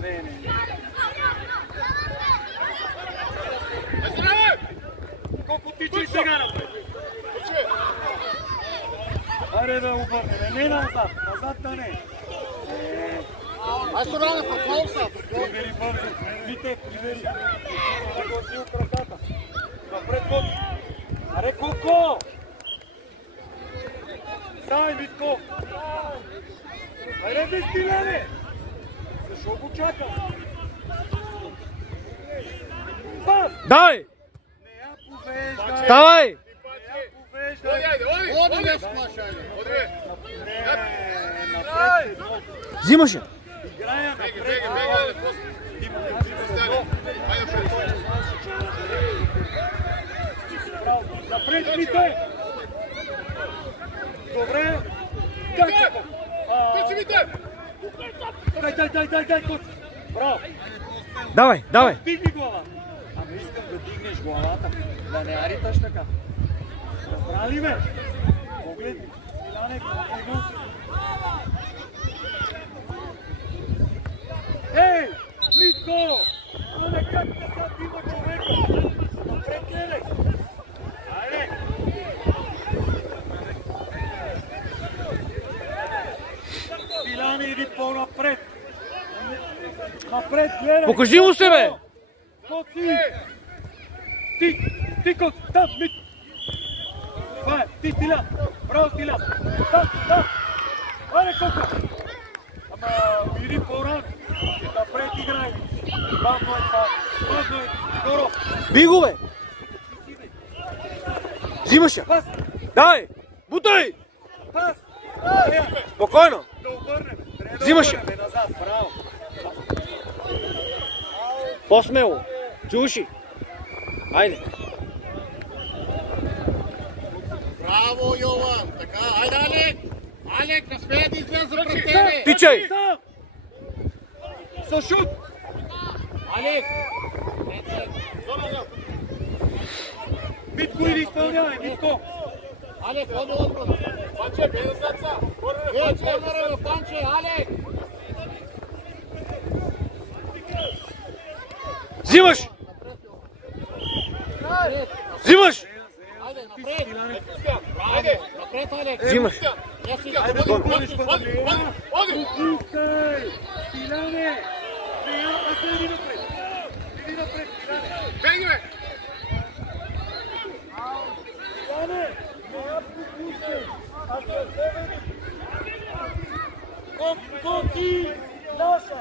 Ne. Колко тичай сега напред? Аре да обърнем, не назад, назад да не. Ай се рано, какво са? Привери бързо, Вите, привери. Да го си от ръката. Напред годи. Аре Коко! Дай, Витко! Айде бе Стиляне! Защо го чака? Пас! Дай! Не я повеждай! Давай! Не я повеждай! Оди не сплашай! Не, напред едно. Взимаш я! Играя напред. Напред, Вите! Добре! Дай, коч! Браво! Давай, давай! Дигни глава! Ама искам да дигнеш главата, да не ариташ така. Разбра ли ме? Погледни. Милане, погледни. Ей! Митко! Ане как те sad има човека? Напред гледай! Айде! Стиляне, иди по-напред! Напред, гледай! Покажи му се, бе! Коци! Ти, Коци! Там, Мит! Това е! Ти, Стилян! Браво, Стилян! Там! Аре, Коко! Ама, иди по-рано! Напред играй! Бавно е това! Бавно е! Скоро! Би го, бе! Взимаш я! Пас! Давай! Бутай! Пас! Спокойно! Да обърнем! Трябва да Взимаш я! обърнем назад! Браво! По-смело! Чуваш ли? Айде! Браво, Йован! Така, айде, Алек! Алек, не смея да излезе пред тебе! Тичай! Със шут! Алек! Митко, иди изпълнявай! Митко! Алек, ходи отбрана! Панче, без заца! Корнера в Панче, Алек! Взимаш! Взимаш! Айде, напред! Айде, напред, Алек! Взимаш! Айде да бъдеш пътне! Попускай! Стиляне! Приятно се, иди напред! Иди напред, Стиляне! Беги, бе! Стиляне! Не я попускай! Аз съм тебе! Коки! Наша!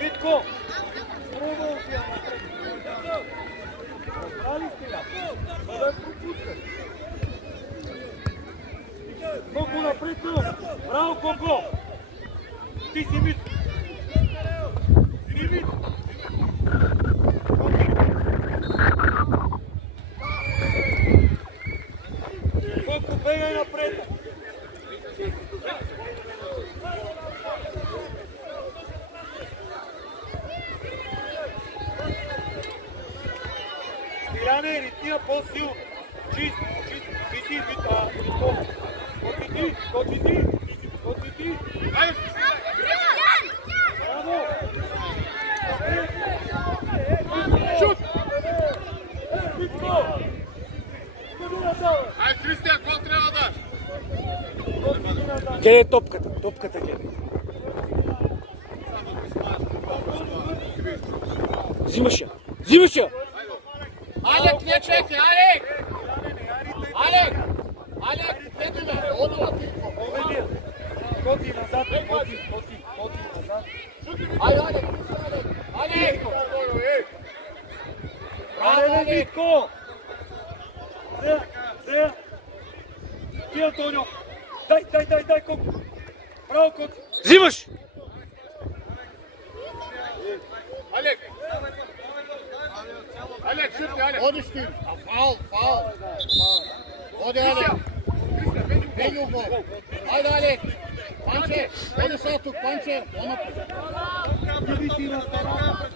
Витко! Пробвам ти я напред! Разбрали сте я? Да дай пропускай! Коко напред, браво, Коко! Ти си Мит! Ти Мит! Коко, бегай напред! Стиляне, ритмия по-силно! Чист! Ти си, Вита! Коти ти! Айде! Браво! Шут! Витко! Айде, Кристиан, какво трябва да даш? Гледай топката, топката гледай. Взимаш я! Взимаш я! Алек, не чекай, Алек! Алек! Алек, не ти ме! Одова ти! Коти назад, коти назад. Айде, Алек, Алек! Алек! Браво, Алек! Витко! Зея! Ти, Антонио! Дай, Коко! Браво, Коти! Взимаш! Алек! Алек, шутни, Алек! Одиш ти! Фаул! Оди, Алек! Беги у гол! Айде, Алек! Панче! Оди сега тук, Панче! Иди си на страната!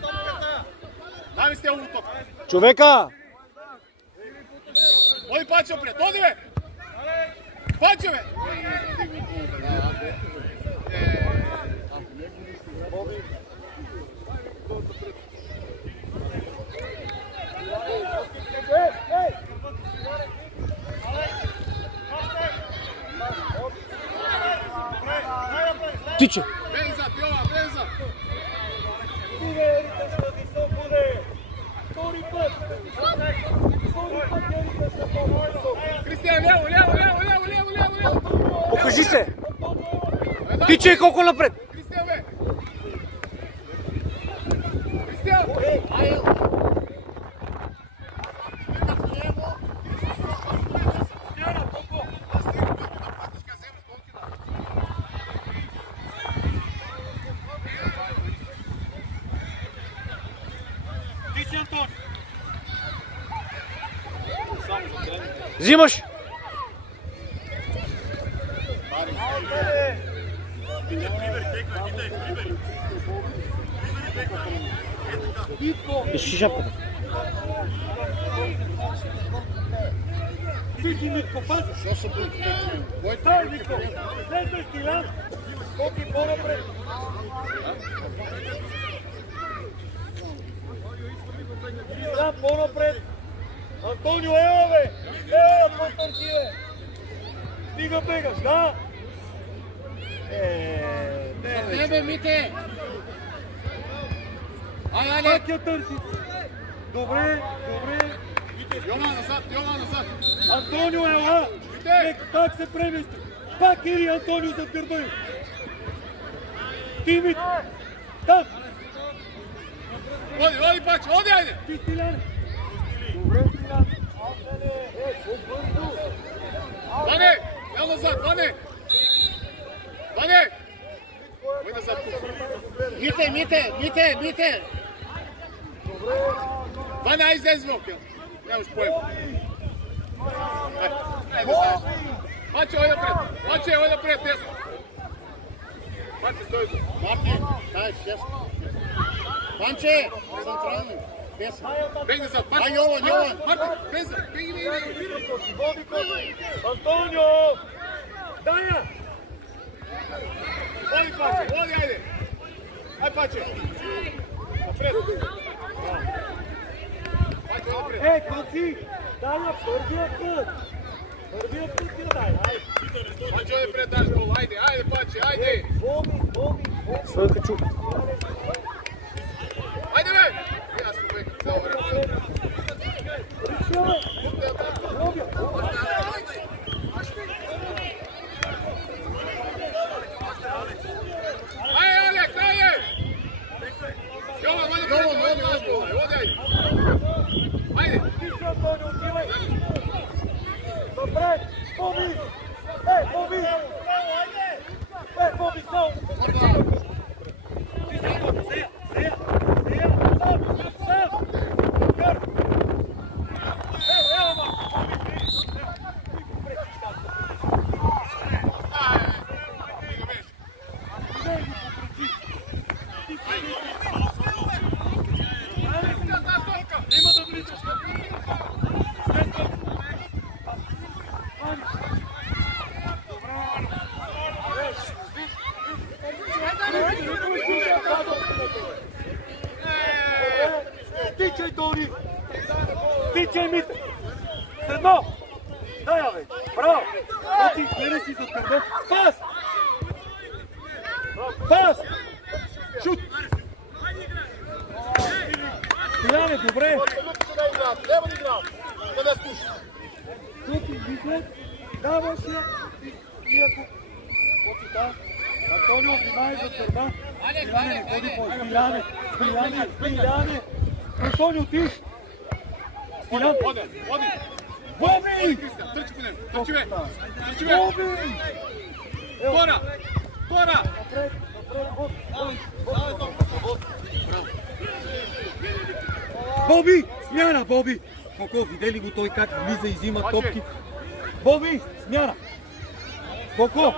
Дай сте увото! Човека! Оди, Панче, пред! Оди, бе! Паче, бе! Тича! Бенза, Тила, бенза! Кристиан, ляво, ляво, ляво, ляво, ляво, ляво, ляво! Покажи се! Тичай колко напред! Кристиан, бе! Кристиан! Ти си, Антон! Взимаш! Пиши шапката. Ти си, Митко, пази! Що се бъде? Дай, Митко! Следвай, Стилян! Скоки по-напред! Стилян, по-напред! Антонио, ева, бе! Ева, по-търси, бе! Стига бегаш, да! За тебе, Мите! Ай, ай, Пак я търси! Добре, добре! Йова назад, Йова назад! Антонио, ела! Как се премести? Пак иди, Антонио, зад гърба им! Ти, Мит! Там! Оди, оди, Паче, оди, айде! Ти, Стиляне! Добре, Стилян! Ване! Я назад, Ване! Ване! Ой, назад тук. Мите, Мите, Мите, Мите! Ване, ай излез вън, нямаш поем. Айде, знаеш. Паче, ой напред! Паче, ой напред, тесно! Паче, стой го! Марти, дай, честно. Панче, централно. Беги назад, Марти! Йован, Йован! Марти, бенза, беги, беги, беги! Антонио! Дай я! Оди, Паче, оди, айде! Ай, Паче! Напред! Паче, напред! Е, Коци! Дай я първия път! Първия път я дай! Паче, оди пред даш гол! Айде, айде, Паче, айде! Боби! Свой качук. Айде, бе! Ясно, бе, цяло време. Айде, Алек, айде! Йован, оди, айде! Айде! Ти си, Антонио, отивай! Напред! Боби! Боби! Боби, само! Ти си, Антонио, сея! Сам! Гър! Ева, ма! Нема да влизаш! Тичай, Тони! Тичай, Мите! С едно! Дай, бе! Браво! Оти, гледай си зад гърба! Пас! Пас! Шут! Стиляне, добре! Нема да играм! Къде слуша? Тук излизат, даваш я и ако... Оти, да. Антонио, внимай зад гърба! Стиляне, не ходи по... Стиляне! Антонио, ти! Стилян! Оди! Боби! Кристиан, тръчи по него! Тръчи, бе! Боби! Тора! Напред! Боби! Смяна, Боби! Коко, видели го той как влиза и взима топки? Боби! Смяна! Коко,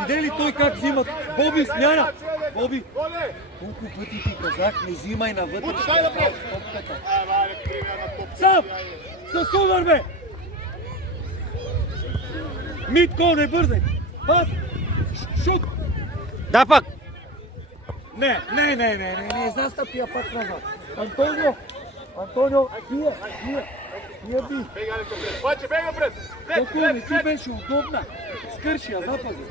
видели той как взима? Боби, смяна! Боби! Колко пъти ти казах, не взимай навътре. Дай напред! Сам! С удар, бе! Митко, не бързай! Пас! Шут! Да пак! Не, застъпи я пак назад. Антонио, тия би. Баче, бега напред! Колко не ти беше удобна. Скърши я, запази.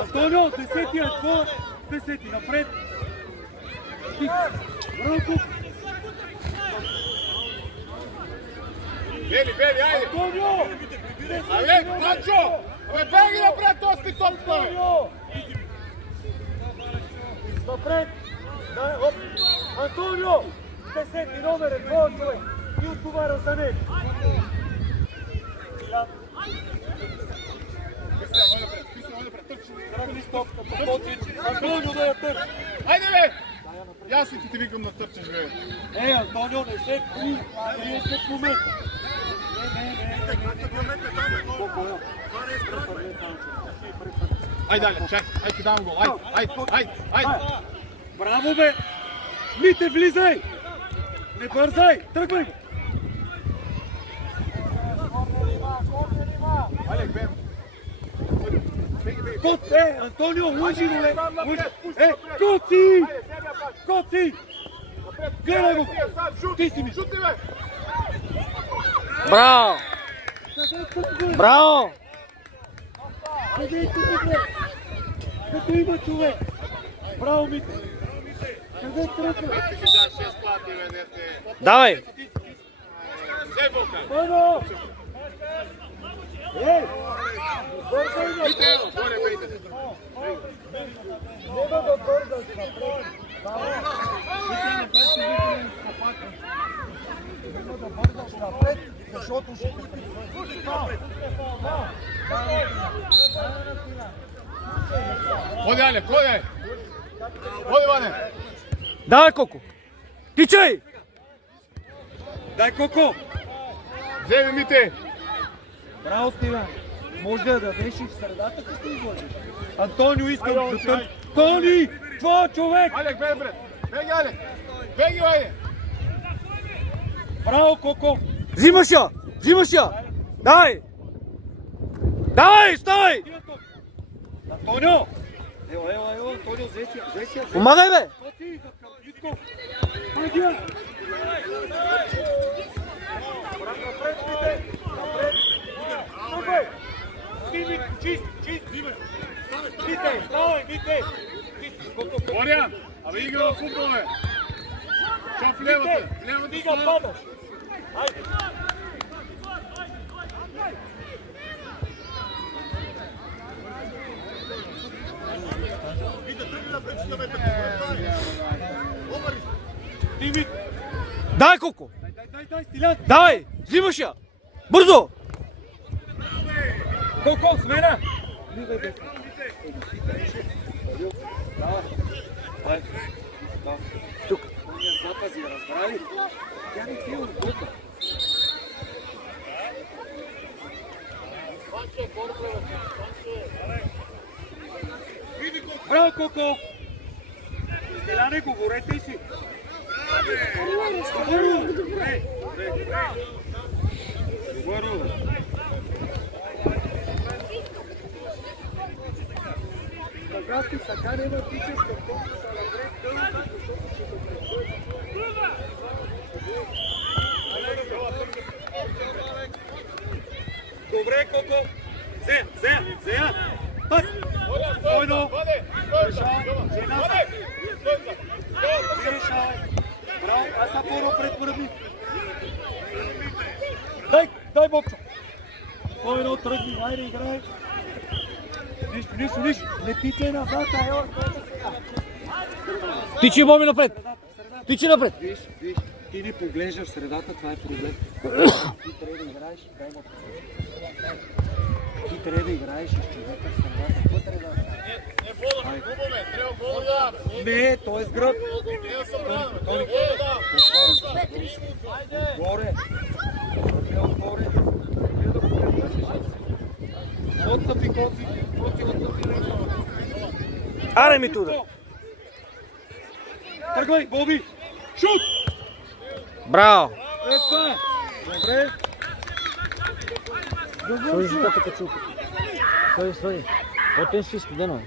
Антонио, десети е твой. Десети, напред. Браво! Бели, айде! Антонио! Абе, Панчо! Абе, беги напред, този топка! Напред! Антонио! Десети номер е твой човек и отговаря за него. Антонио да я търчи. Айде, бе! Аз ли ти викам да търчиш, бе? Антонио, не се 30 момента. Айде, чакай, айде ти давам гол, айде! Браво, бе! Мите, влизай! Не бързай! Тръгвай го! Алек, бе! Кот, Антонио, лъжи го, бе! Коци! Коци! Гледай го! Ти си ми! Шути, бе! Браво! Браво! Къде ти, бе? Като има човек! Браво, Мите! Къде тръгва? Давай! Бърно! Бързай, бе! Нема да бързаш напред! Нема да бързаш напред, защото ще те прихвършиш. Ходи, Алек, ходи! Ходи, Ване! Давай, Коко! Тичай! Дай, Коко! Вземи, Мите! Браво, Стивен! Може да дадеш и в средата, като изложиш. Антонио, искам да търчи. Тони! Това човек! Алек, беги, брат! Беги, Алек! Беги, айде! Браво, Коко! Взимаш я! Взимаш я! Давай! Давай, ставай! Антонио! Ево, Антонио, взе си я. Помагай, бе! Коти, Митко! Пойдя! Напред, Мите! Напред! Тръгвай! Ти, чист! Мите, ставай, Мите! Ориан! Абе, игра в футбол, бе! Чоп в левата! Левата Стига, падаш! Айде! Димит! Дай, Коко! Дай, Стилян! Давай! Взимаш я! Бързо! Коко, смена! Тук. Запази, разбрали? Тя не ти е удобна. Браво, Коко! Стиляне, говорете си! Добро! Така ти сега нема тичаш като са напред дълга, защото ще те прехвърши. Добре, Коко! Зея! Пас! Спойно! Решавай! Решавай! Браво! Аз съм по-напред мърви! Дай Бокчо! Спойно, тръгни! Айде, играй! Нищо! Не тичай назад, ела! Тичи, Боби, напред! Тичи напред! Виж, ти не поглеждаш средата, това е проблем. Ти трябва да играеш, дай му. Ти трябва да играеш с човека в средата. Какво трябва да играеш? Не вода, хубаво, бе! Трябва гол да дам! Не, той е с гръб. Не да съм бран, бе! Гол да! Горе. Отгоре. Отстъпи, Коци. Аре ми туда! Тръгвай, Боби! Шут! Браво! Това! Добре. Сложи житата качулка. Сложи. Потен си студено.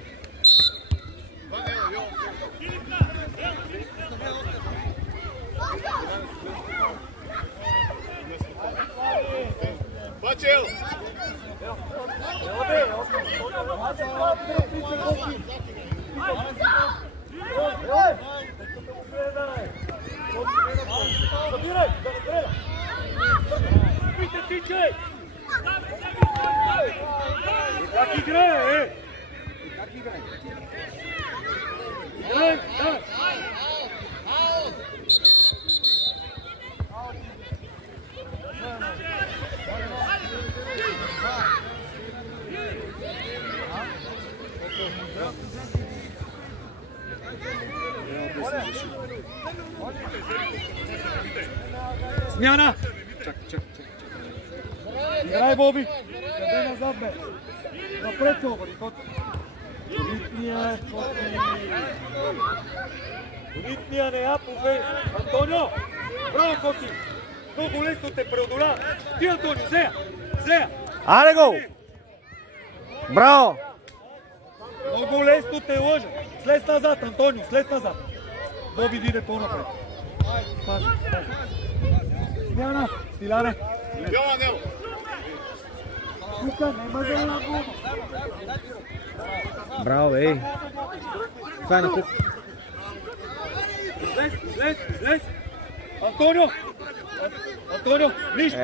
Бачел! Как играе, Играе, да! Смяна! Чакай. Играй, Боби! Къде назад, бе? Напред се обади, Ритмия не я повей! Антонио! Браво, Коци! Много лесно те преодоля! Ти, Антонио, Зея! Аре го! Браво! Много лесно те лъжа! Слез назад, Антонио, слез назад! Боби иде по-напред. Смяна! Стиляне! Бяла него! Тука нема зелена гума! Браво, ей! Това е на куп. Излез! Антонио! Нищо!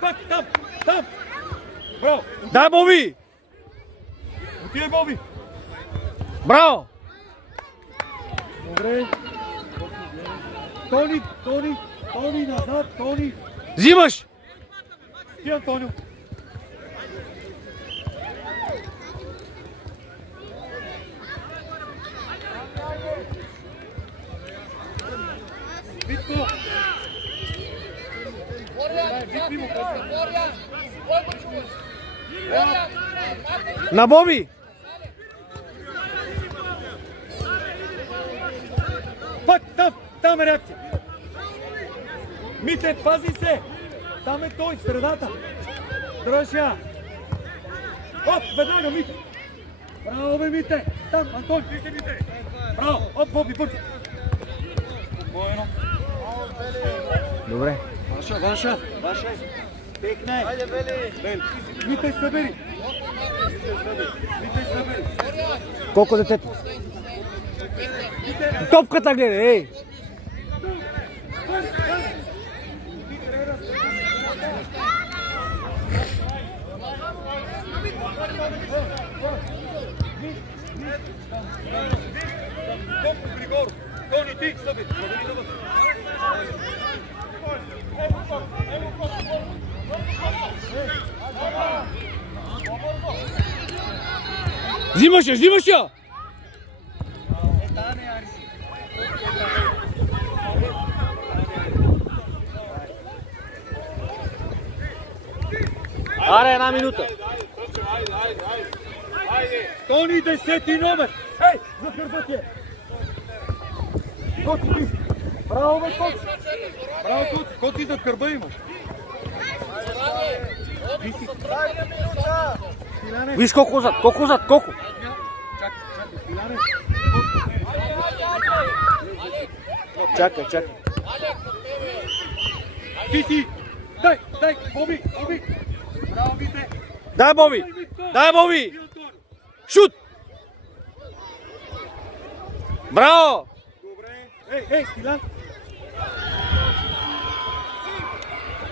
Пак! Там! Браво! Дай, Боби! Отивай, Боби! Браво! Добре! Тони назад! Тони! Взимаш! Ти, Антонио! Витко! На Боби! Пак там е реакция! Мите, пази се! Там е той, в средата! Дръж я! Оп, веднага, Мите! Браво, бе, Мите! Там, Антон! Браво! Оп, Боби, бързо! Спокойно! Добре. Ваша! Текне! Хайде, Бели! Мите, събери! Колко детето? Топката гледа, ей! Тони, ти, събери! Взимаш я! Аре, една минута. Тони, 10 номер! Ей, за гърба ти е! Коци ти! Браво, бе, Коци! Браво, Коци! Коци зад гърба имаш! Виж колко зад! Чакай, Стиляне! Чакай. Ти си! Дай! Боби! Браво, Вите! Дай, Боби! Шут! Браво! Добре! Ей, Стилян!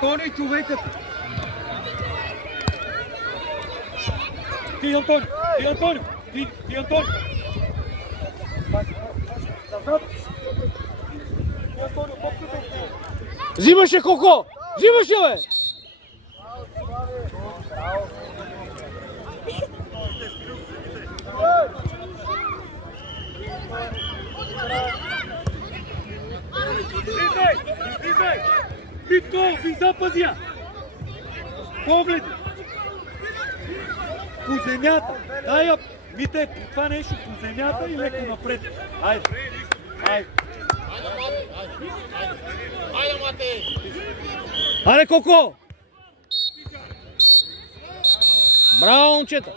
Тони, човекът! Ти, Антонио! Ти, Антонио! Назад! Ти, Антонио, топката е! Взимаш я, Коко! Взимаш я, бе! Излизай! Витко, ви запазя! Поглед! По земята! Дай я! Мите, това нещо по земята и леко напред. Айде! Аре, Коко! Браво, момчета!